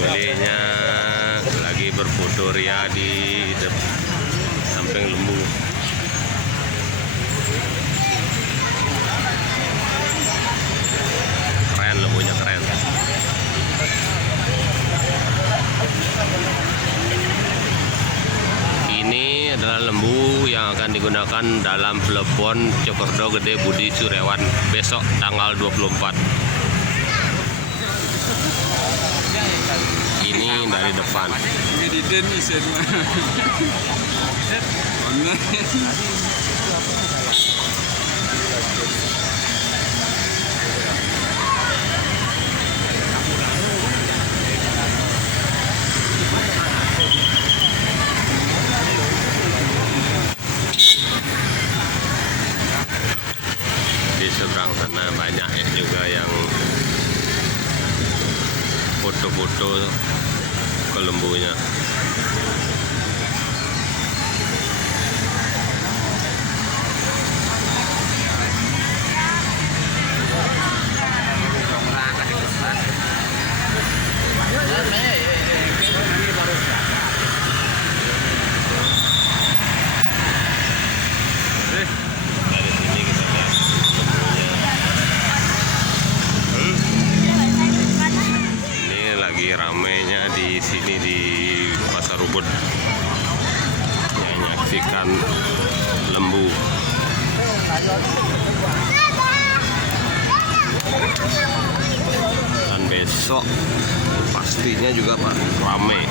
Pembelinya lagi berfoto ria di samping lembu. Keren, lembunya keren. Ini adalah lembu yang akan digunakan dalam Plepon Cokordo Gede Budi Suryawan besok tanggal 24. Ini dari depan. Di seberang sana banyak juga yang foto-foto ke lembunya. Dari sini kita lihat lembunya. Ini lagi ramenya di sini di Pasar Ubud. Menyaksikan lembu. Dan besok pastinya juga Pak rame.